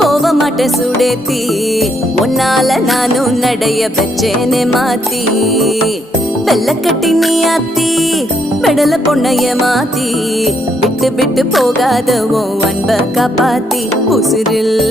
போக மாட்டேன் சுடேத்தி உன்னால நானும் நடைய பெச்சேனே மாத்தி வெள்ள கட்டி நீ ஆத்தி பெடல பொண்ணைய மாத்தி விட்டு விட்டு போகாத உன் அன்ப காப்பாத்தி உசிரில்